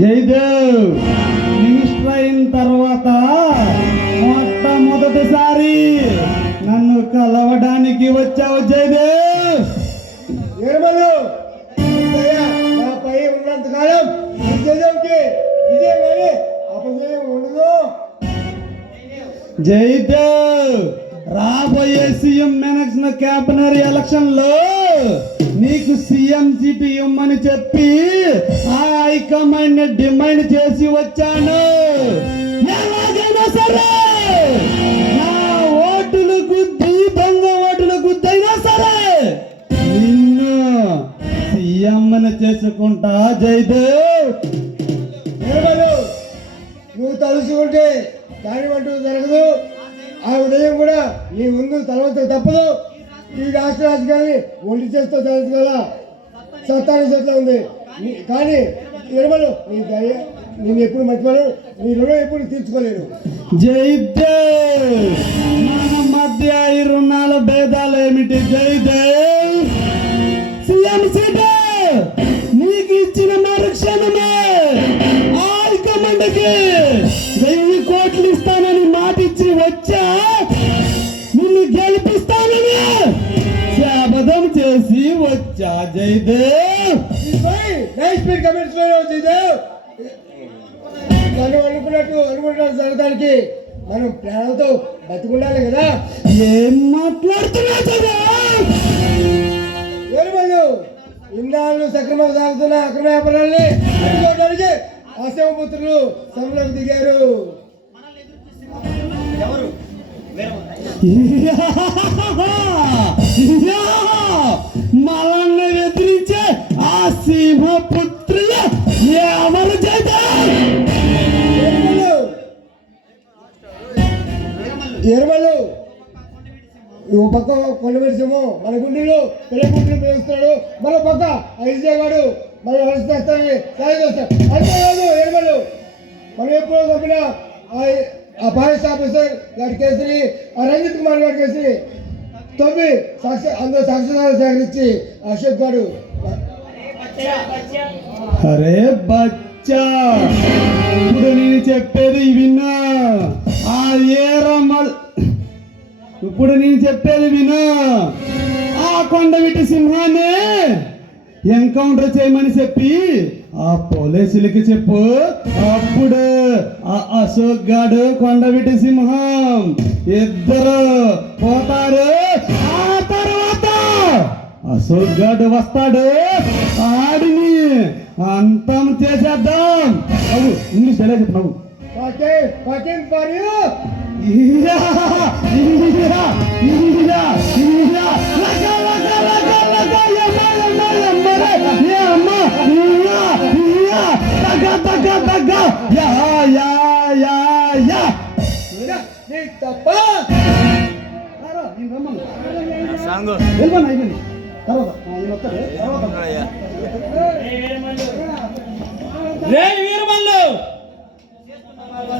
Jayadev minister అయిన తర్వాత మొట్టమొదటిసారి నన్ను కలవడానికి వచ్చావు జయదేవ్. నాపై ఉన్నంతకాలం జయదేవ్కి ఇదే కానీ అపజయం ఉండదు. జయదేవ్ రాబోయే సీఎం ఎలక్షన్ క్యాబినెట్ ఎలక్షన్ లో నీకు సీఎం సీటు ఇవ్వమని చెప్పి ఆ హైకమాండ్ డిమాండ్ చేసి వచ్చాను. ఎలాగైనా సరే నా ఓటులు గుద్ది దొంగ ఓటులు గుద్దైనా సరే నిన్ను సీఎం అని చేసుకుంటా జయదేవ్. నువ్వు తలుచుకుంటే దాని అంటూ జరగదు. ఆ ఉదయం కూడా నీ ముందు తలవంత తప్పదు. ఈ రాష్ట్ర రాజకీయాన్ని ఒంటి చేస్తూ తలచుకోగల సత్తాని చేతిలో ఉంది. కానీ నిర్మలు నీ దయ నేను ఎప్పుడు మర్చిపోను, నీ రుణం ఎప్పుడు తీర్చుకోలేను. జయదేవ్ మన మధ్య ఈ రుణాల భేదాలు ఏమిటి జయదేవ్? సీఎం సీటు నీకు ఇచ్చిన మరుక్షణమే హైకమాండ్కి 1000 కోట్లు ఇస్తానని మాట ఇచ్చి వచ్చా. నిన్ను గెలిపిస్తానని శపథం చేసి వచ్చా జయదేవ్. మనం అనుకున్నట్టు జరగడానికి మనం ప్రాణంతో బతుకుండాలి కదా. ఏం మాట్లాడుతున్నావు? ఇన్నాళ్ళు సక్రమంగా సాగుతున్న అక్రమ వ్యాపారాన్ని అడ్డుకోవడానికి అసమపుత్రులు సభలోకి దిగారు. మనల్ని ఎదిరించే ఆ సింహపుత్రులు ఎవరు చేద్దాం? ఎరుమలు ఓ పక్క కొండవెడిసము మన గుండెలు పెళ్ళగుండెలు పిలుస్తున్నాడు, మరో పక్క ఐజేవాడు మనం అలసిస్తాన్ని సాయం చేస్తాడు. అంతే కాదు ఎరుమలు మనం ఎప్పుడో పంపిన ఆ ఫారెస్ట్ ఆఫీసర్ గారి కేసుని, ఆ రంజిత్ కుమార్ గారి కేసుని తొమ్మి అందరూ సాక్ష్యాలు సేకరించి అశోక్ గారు. అరే బచ్చా, ఇప్పుడు నేను చెప్పేది విన్నా. ఆ ఏరమల్ ఇప్పుడు నేను చెప్పేది వినా. ఆ కొండవీటి సింహాన్ని ఎన్కౌంటర్ చేయమని చెప్పి ఆ పోలీసులకి చెప్పు. అప్పుడు ఆ అశోక్ గాడు కొండవీటి సింహం ఇద్దరు పోతారు. ఆ తర్వాత అశోక్ గాడు వస్తాడు, ఆడిని అంతం చేసేద్దాం. అవు ఇంగ్లీష్ ఎలా చెప్పు నవ్వు.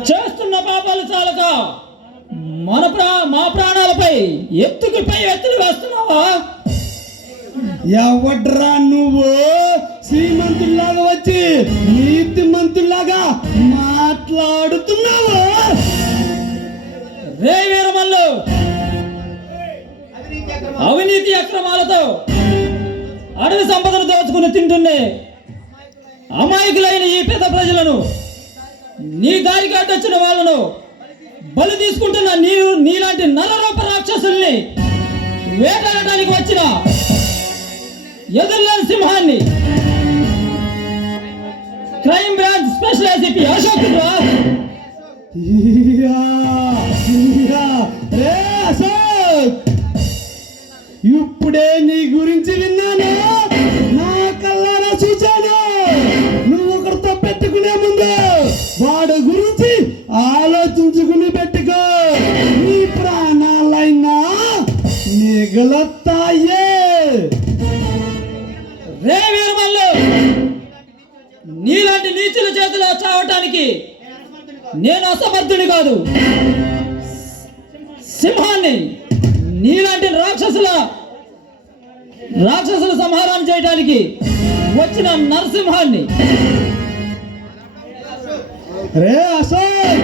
చేస్తున్న పాపాలు చాలక మా ప్రాణాలపై ఎత్తుకుపై ఎత్తులు వేస్తున్నావా? ఎవడ్రా నువ్వు శ్రీమంతుల్లాగా వచ్చి నీతి మంతుల్లాగా మాట్లాడుతున్నావు? రే వీరమల్లు, అవినీతి అక్రమాలతో అడవి సంపదను దోచుకుని తింటున్నే అమాయకులైన ఈ పేద ప్రజలను, నీ దారికి అడ్డొచ్చిన వాళ్ళను బలి తీసుకుంటున్న నీలాంటి నరరూప రాక్షసుల్ని వేటాడటానికి వచ్చిన ఎదురులేని సింహాన్ని crime branch special ACP Ashok. ఇప్పుడే నీ గురించి విన్నాను, నా కళ్ళారా చూశాను. నువ్వు ఒకరితో పెట్టుకునే ముందు వాడు గురించి ఆలోచించుకుని పెట్టుకో. నీ ప్రాణాలైనా మిగులుతాయే. రే వీరమల్లు, నీలాంటి నీచుల చేతిలో చావటానికి నేను అసమర్థుడి కాదు. సింహాన్ని నీలాంటి రాక్షసుల రాక్షసుల సంహారం చేయడానికి వచ్చిన నరసింహాన్ని. రే అశోక్,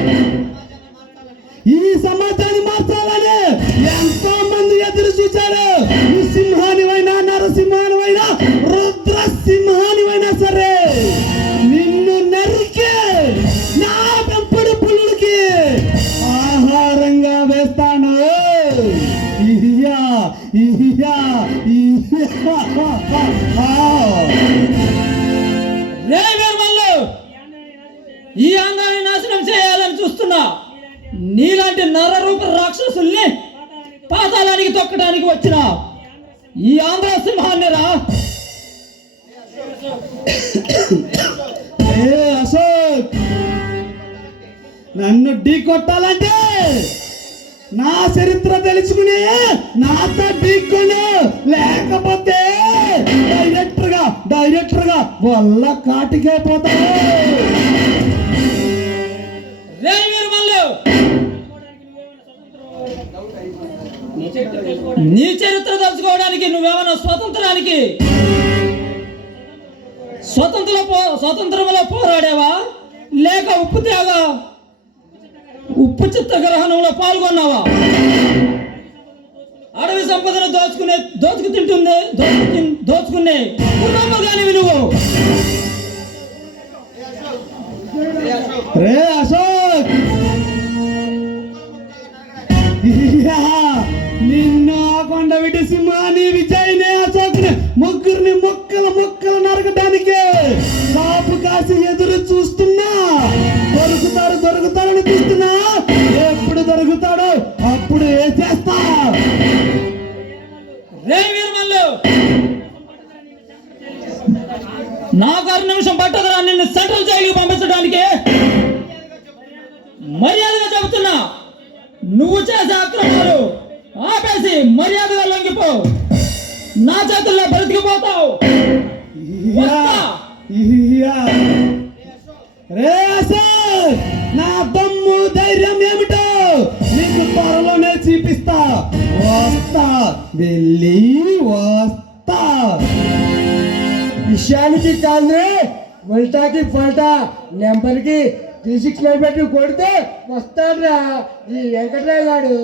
ఈ సమాజాన్ని మార్చాలని ఎంతో మంది ఎదురు చూశారు. ఈ సింహానివైనా నరసింహానివైనా రుద్రసింహానివైనా సరే నిన్ను నరికి నా పెంపుడు పులులకి ఆహారంగా వేస్తాను. ఇయ్యా ఇయ్యా రే వీరమల్లు, ఈ ఆంధ్రాన్ని నాశనం చేయాలని చూస్తున్నా నీలాంటి నరరూప రాక్షసుల్ని పాతాళానికి తొక్కడానికి వచ్చిన ఈ ఆంధ్ర సింహాన్ని రా. ఏ అశోక్, నన్ను ఢీ కొట్టాలంటే నా చరిత్ర తెలుసుకుని నాతో ఢీకొను, లేకపోతే డైరెక్టర్ గా వల్ల కాటికే పోతావు. రే వీరమల్లు, నీ చరిత్ర తెలుసుకోవడానికి నువ్వేమన్నా స్వతంత్రంలో పోరాడావా, లేక ఉప్పు చిత్తగ్రహణంలో పాల్గొన్నావా? అడవి సంపదను దోచుకునే కుటుంబగానివి నువ్వు. రే అశోక్, ఇయ్యా, నిన్ను ఆ కొండ విడి సింహాన్ని విజయ్ని అశోక్ని ముగ్గురిని ముక్కలు నరకడానికి కాపు కాసి ఎదురు చూస్తున్నా. దొరుకుతారని చూస్తున్నా. ఎప్పుడు దొరుకుతాడో అప్పుడు వేసేస్తా. రే వీరమల్లు, నాకు 6 నిమిషం పట్టదురా నిన్ను సెంట్రల్ జైలుకి పంపించడానికి. మర్యాదగా చెబుతున్నా, నువ్వు చేసే అక్రమాలు ఆపేసి మర్యాదగా లొంగిపో. నా చేతుల్లో బ్రతికిపోతావు. రే అశోక్, నా దమ్ము ధైర్యం ఏమిటో నీకు త్వరలోనే చూపిస్తా. వస్తా విషయానికి కాదు, ఉల్టాకి పల్టా నెంబర్కి 369 పెట్టి కొడితే వస్తాడ్రా ఈ వెంకట్రావు గారు.